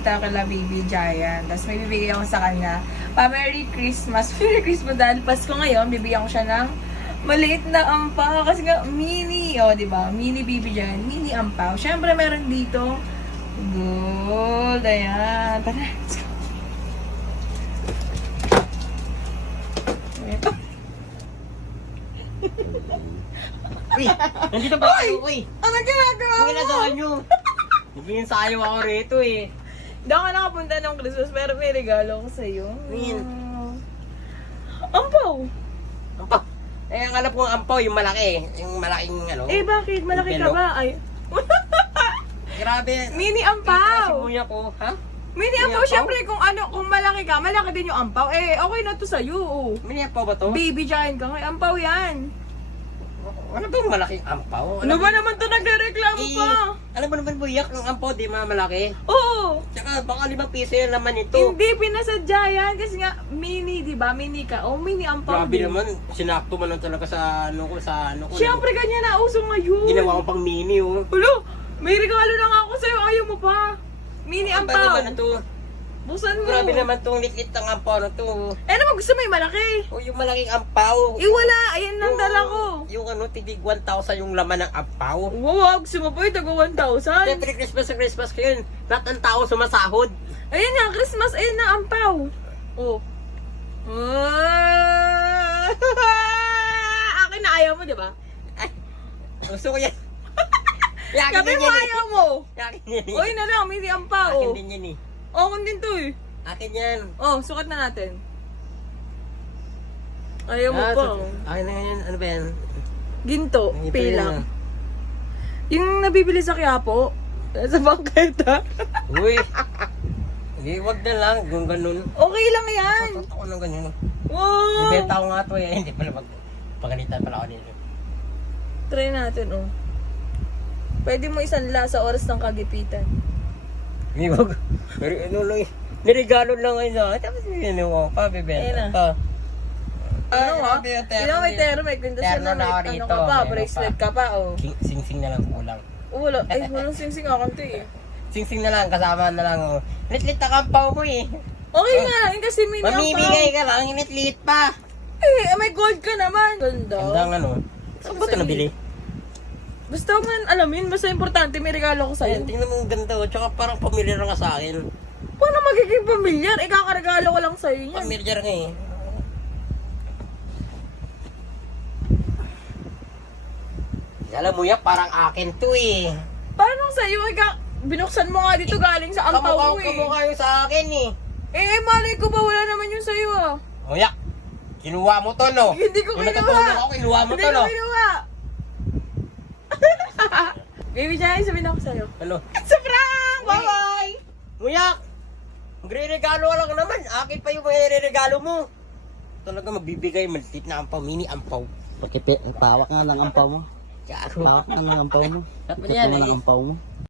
tayo kala Baby Giant. Tapos may bibigay ako sa kanya. Merry Christmas. Merry Christmas dahil Pasko ngayon. Bibigyan ko siya ng maliit na ampaw. Kasi nga, mini, di ba? Mini Baby Giant. Mini ampaw. Siyempre, meron dito. Gold. Ayan. Tara, let's go. Uy! Nandito ba kayo? Uy! Ano ginagawa Ang mo? ginagawa nyo? Naging sayo ako rito eh. Hindi ako nakapunta ng Christmas pero may regalo ko sa'yo. Min. Ampaw! Ampaw! Eh, ang alam ko ang ampaw, yung malaki. Yung malaking ano. Eh bakit? Malaki ka Pelo. ba? Ay. Grabe. Mini Kasi ampaw! kuya ko, ha? Mini ampaw, syempre kung malaki ka, malaki din yung ampaw. Eh, okay na to sa'yo. Oh. Mini ampaw ba to? Baby giant ka ngayon. Ampaw yan. Ano ba yung malaking ampaw? Ano ba naman to nagre-reklamo Eh, pa? alam mo naman buyak ng ampaw, di malaki. Oo. Tsaka baka 5 piso yung laman ito. Hindi, pinasadya yan. Kasi nga, mini, di ba? Mini ka. Oh, mini ampaw Grabe din. naman, sinakto man lang talaga sa ano ko. Siyempre, ganyan na uso ngayon. Ginawa ko pang mini oh. Hulo, may regalo na nga ako sa'yo. Ayaw mo pa. Mini Ano ba ampaw. naman ito? Buksan mo. Grabe naman itong lit-lit ng ampaw na to. Eh, naman gusto mo yung malaki? O yung malaking ampaw. Eh, wala. Ayan lang dala ko. Yung ano, titig 1,000 yung laman ng ampaw. Wow, gusto mo pa yung taga 1,000? Siyempre Christmas sa Christmas kayo. Lahat ng tao sumasahod. Ayan nga, Christmas. Ayan na, ampaw. Oh. Akin na ayaw mo, di ba? Gusto ko yan. Sabi mo ayaw mo. Akin yan eh. Oy na lang, may di ampaw. Akin din yan eh. Akin din to eh. Akin yan. Oh, sukat na natin. Ayaw mo pa. Akin na yan. Ano ba yan? Ginto, Ito pilang. yan, Yung nabibili sa Quiapo, sa bangketa. Uy. Hindi, wag na lang. Kung ganun. Okay lang yan. Totoo ko ng ganyan. Wow. Ibenta ko nga to eh. Hindi pala pagalitan pala ako nito. Try natin, oh. Pwede mo isanla sa oras ng kagipitan. Hindi, wag. Ano lang eh. Niregalo lang ngayon na. Tapos yun yung pa, bibenta Ayun pa. Ano ah? grabe yung terno Tingnan mo, may niya. terno, may kwintasyon Terno na, na may ako ano rito, ka pa, meron bracelet pa. ka pa, oh. Sing-sing na lang kulang. Wala, ay, walang sing-sing akong to eh. Sing-sing na lang, kasama na lang. Oh. Lit-lit na kampaw mo eh. Okay nga lang, yun kasi mini ang Mamimigay ka lang, lit-lit pa. Eh, may gold ka naman. Ganda. Gandang ano. Saan ba ito nabili? Basta man, alam yun, basta importante, may regalo ko sa'yo. Ayun, tingnan mo ang ganda oh. Tsaka parang pamilyar nga sa akin. Paano magiging pamilyar? Ikakaregalo ko lang sa'yo yan. Pamilyar nga eh. Alam mo yan, parang akin to eh. Paano sa'yo? Binuksan mo nga dito galing sa ampaw mo eh. Kamukha yung sa akin eh. Malay ko ba wala naman yun sa'yo ah. Muyak, kinuha mo to no? Hindi ko Yung kinuha. natutulog ako, kinuha mo Hindi to ko no? kinuha. Baby Jai, sabihin ako sa'yo. Ano? Sobrang! Bye-bye! Muyak! Magre-regalo ka lang naman. Akin pa yung magre-regalo mo. Talaga magbibigay, malitit na ampaw, mini ampaw. Pawak nga ng ampaw mo. Gago. Pawak nga ng ampaw mo. Dapat Ikat yan mo eh. ng ampaw mo.